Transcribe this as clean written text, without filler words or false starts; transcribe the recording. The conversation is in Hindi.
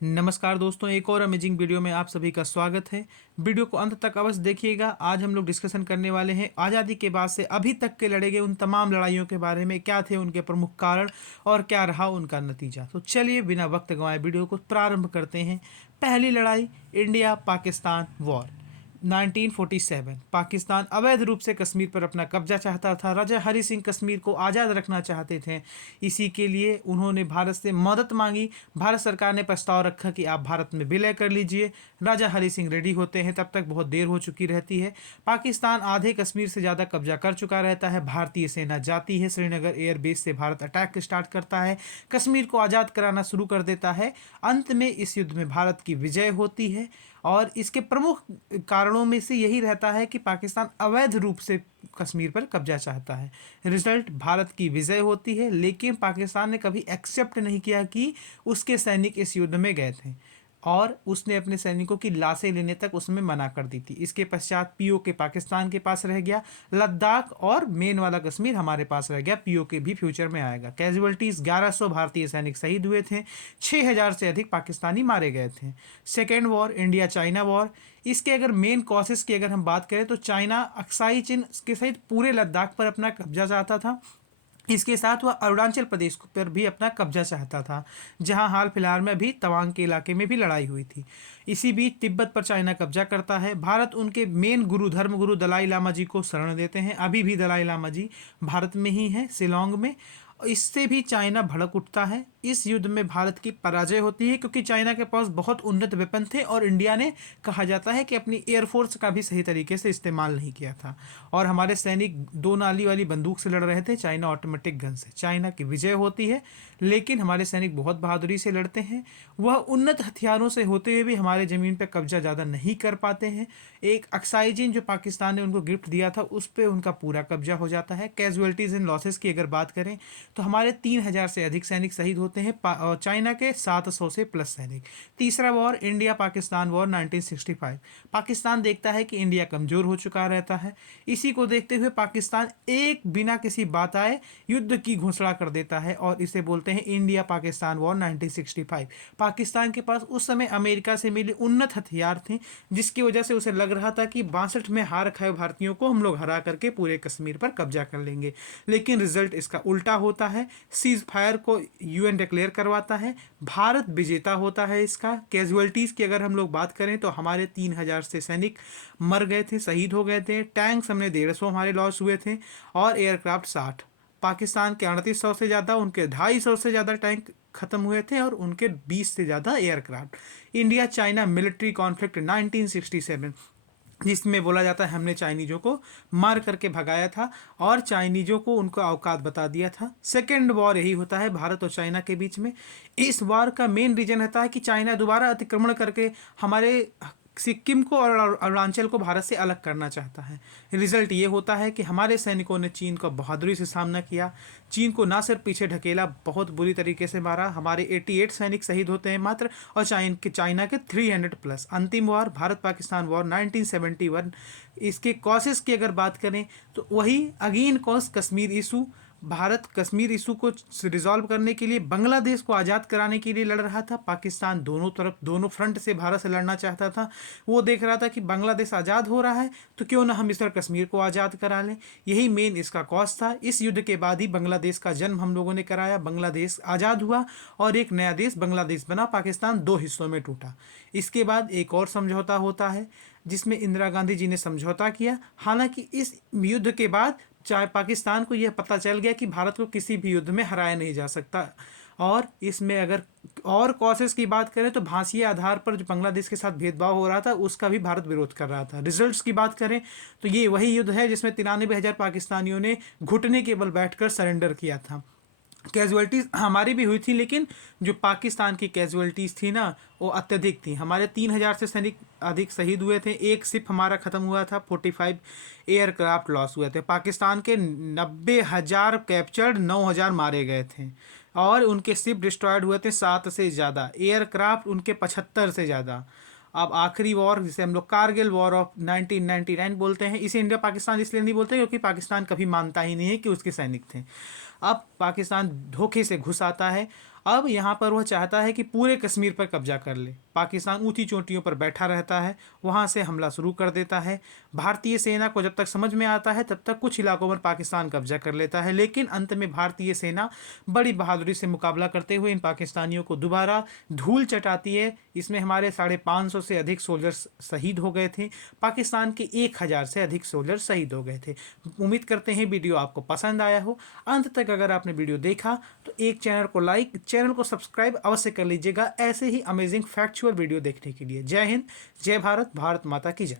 नमस्कार दोस्तों, एक और अमेजिंग वीडियो में आप सभी का स्वागत है। वीडियो को अंत तक अवश्य देखिएगा। आज हम लोग डिस्कशन करने वाले हैं आज़ादी के बाद से अभी तक के लड़े गए उन तमाम लड़ाइयों के बारे में। क्या थे उनके प्रमुख कारण और क्या रहा उनका नतीजा। तो चलिए बिना वक्त गंवाए वीडियो को प्रारंभ करते हैं। पहली लड़ाई, इंडिया पाकिस्तान वॉर 1947। पाकिस्तान अवैध रूप से कश्मीर पर अपना कब्जा चाहता था। राजा हरि सिंह कश्मीर को आज़ाद रखना चाहते थे। इसी के लिए उन्होंने भारत से मदद मांगी। भारत सरकार ने प्रस्ताव रखा कि आप भारत में विलय कर लीजिए। राजा हरि सिंह रेडी होते हैं, तब तक बहुत देर हो चुकी रहती है। पाकिस्तान आधे कश्मीर से ज़्यादा कब्जा कर चुका रहता है। भारतीय सेना जाती है, श्रीनगर एयरबेस से भारत अटैक स्टार्ट करता है, कश्मीर को आज़ाद कराना शुरू कर देता है। अंत में इस युद्ध में भारत की विजय होती है और इसके प्रमुख कारणों में से यही रहता है कि पाकिस्तान अवैध रूप से कश्मीर पर कब्जा चाहता है। रिजल्ट, भारत की विजय होती है, लेकिन पाकिस्तान ने कभी एक्सेप्ट नहीं किया कि उसके सैनिक इस युद्ध में गए थे और उसने अपने सैनिकों की लाशें लेने तक उसमें मना कर दी थी। इसके पश्चात पीओके पाकिस्तान के पास रह गया, लद्दाख और मेन वाला कश्मीर हमारे पास रह गया। पीओके भी फ्यूचर में आएगा। कैजुअल्टीज 1100 भारतीय सैनिक शहीद हुए थे, 6000 से अधिक पाकिस्तानी मारे गए थे। Second war, India China war. इसके अगर मेन कॉजेस की अगर हम बात करें तो चाइना अक्साई चीन के सहित पूरे लद्दाख पर अपना कब्जा चाहता था। इसके साथ वह अरुणाचल प्रदेश पर भी अपना कब्जा चाहता था, जहां हाल फिलहाल में भी तवांग के इलाके में भी लड़ाई हुई थी। इसी बीच तिब्बत पर चाइना कब्जा करता है। भारत उनके मेन गुरु धर्मगुरु दलाई लामा जी को शरण देते हैं। अभी भी दलाई लामा जी भारत में ही हैं, शिलोंग में। इससे भी चाइना भड़क उठता है। इस युद्ध में भारत की पराजय होती है, क्योंकि चाइना के पास बहुत उन्नत वेपन थे और इंडिया ने, कहा जाता है कि अपनी एयरफोर्स का भी सही तरीके से इस्तेमाल नहीं किया था। और हमारे सैनिक दो नाली वाली बंदूक से लड़ रहे थे, चाइना ऑटोमेटिक गन से। चाइना की विजय होती है, लेकिन हमारे सैनिक बहुत बहादुरी से लड़ते हैं। वह उन्नत हथियारों से होते हुए भी हमारे ज़मीन पर कब्जा ज़्यादा नहीं कर पाते हैं। एक अक्साई चीन जो पाकिस्तान ने उनको गिफ्ट दिया था, उस पर उनका पूरा कब्जा हो जाता है। कैजुअल्टीज़ एंड लॉसेस की अगर बात करें तो हमारे 3000 से अधिक सैनिक शहीद होते हैं और चाइना के 700 से प्लस सैनिक। तीसरा war, India Pakistan war 1965। Pakistan देखता है कि इंडिया कमज़ोर हो चुका रहता है। इसी को देखते हुए पाकिस्तान एक बिना किसी बात आए युद्ध की घोषणा कर देता है और इसे बोलते हैं इंडिया पाकिस्तान वॉर 1965। पाकिस्तान के पास उस समय अमेरिका से मिले उन्नत हथियार थे, जिसकी वजह से उसे लग रहा था कि 62 में हार खाए भारतीयों को हम लोग हरा करके पूरे कश्मीर पर कब्जा कर लेंगे। लेकिन रिजल्ट इसका उल्टा होता है। सीज फायर को यूएन डिक्लेयर करवाता है, भारत विजेता होता है। इसका कैजुअल्टीज़ की अगर हम लोग बात करें तो हमारे 3000 से सैनिक मर गए थे, शहीद हो गए थे। टैंक्स हमने 150 हमारे लॉस हुए थे और एयरक्राफ्ट 60। पाकिस्तान के 3800 से ज़्यादा, उनके 250 से ज़्यादा टैंक खत्म हुए थे और उनके 20 से ज़्यादा aircraft. India China military conflict 1967, जिसमें बोला जाता है हमने चाइनीज़ों को मार करके भगाया था और चाइनीज़ों को उनको औकात बता दिया था। सेकेंड वॉर यही होता है भारत और चाइना के बीच में। इस वॉर का मेन रीजन रहता है कि चाइना दोबारा अतिक्रमण करके हमारे सिक्किम को और अरुणाचल को भारत से अलग करना चाहता है। रिजल्ट ये होता है कि हमारे सैनिकों ने चीन का बहादुरी से सामना किया। चीन को ना सिर्फ पीछे ढकेला, बहुत बुरी तरीके से मारा। हमारे 88 सैनिक शहीद होते हैं मात्र, और चाइना के 300 प्लस। अंतिम वॉर, भारत पाकिस्तान वॉर 1971। इसके कॉजेस की अगर बात करें तो वही again cause Kashmir issue. Bharat Kashmir issue को रिजॉल्व करने के लिए, बांग्लादेश को आज़ाद कराने के लिए लड़ रहा था। पाकिस्तान दोनों तरफ, दोनों फ्रंट से भारत से लड़ना चाहता था। वो देख रहा था कि बांग्लादेश आज़ाद हो रहा है तो क्यों ना हम इस तरह कश्मीर को आज़ाद करा लें। यही मेन इसका कॉज था। इस युद्ध के बाद ही बांग्लादेश का जन्म हम लोगों ने कराया। बांग्लादेश आज़ाद हुआ और एक नया देश बांग्लादेश बना। पाकिस्तान दो हिस्सों में टूटा। इसके बाद एक और समझौता होता है, जिसमें इंदिरा गांधी जी ने समझौता किया। हालांकि इस युद्ध के बाद चाहे पाकिस्तान को यह पता चल गया कि भारत को किसी भी युद्ध में हराया नहीं जा सकता। और इसमें अगर और कॉसेस की बात करें तो भाषीय आधार पर जो बांग्लादेश के साथ भेदभाव हो रहा था, उसका भी भारत विरोध कर रहा था। रिजल्ट्स की बात करें तो ये वही युद्ध है जिसमें 93,000 पाकिस्तानियों ने घुटने के बल बैठकर सरेंडर किया था। कैजुअल्टीज़ हमारी भी हुई थी, लेकिन जो पाकिस्तान की कैजुअल्टीज़ थी ना, वो अत्यधिक थी। हमारे 3000 से सैनिक अधिक शहीद हुए थे। एक शिप हमारा ख़त्म हुआ था। 45 एयरक्राफ्ट लॉस हुए थे। पाकिस्तान के 90,000 कैप्चर्ड, 9,000 मारे गए थे और उनके शिप डिस्ट्रॉयड हुए थे 7 से ज़्यादा। एयरक्राफ्ट उनके 75 से ज़्यादा। अब आखिरी वॉर, जिसे हम लोग कारगिल वॉर ऑफ 1999 बोलते हैं, इसे इंडिया पाकिस्तान इसलिए नहीं बोलते क्योंकि पाकिस्तान कभी मानता ही नहीं है कि उसके सैनिक थे। अब पाकिस्तान धोखे से घुस आता है अब यहाँ पर वह चाहता है कि पूरे कश्मीर पर कब्जा कर ले। पाकिस्तान ऊंची चोटियों पर बैठा रहता है, वहाँ से हमला शुरू कर देता है। भारतीय सेना को जब तक समझ में आता है तब तक कुछ इलाकों पर पाकिस्तान कब्जा कर लेता है, लेकिन अंत में भारतीय सेना बड़ी बहादुरी से मुकाबला करते हुए इन पाकिस्तानियों को दोबारा धूल चटाती है। इसमें हमारे 550 से अधिक सोल्जर्स शहीद हो गए थे, पाकिस्तान के 1000 से अधिक सोल्जर शहीद हो गए थे। उम्मीद करते हैं वीडियो आपको पसंद आया हो। अंत तक अगर आपने वीडियो देखा तो एक चैनल को सब्सक्राइब अवश्य कर लीजिएगा ऐसे ही अमेजिंग फैक्चुअल वीडियो देखने के लिए। जय हिंद, जय भारत, भारत माता की जय।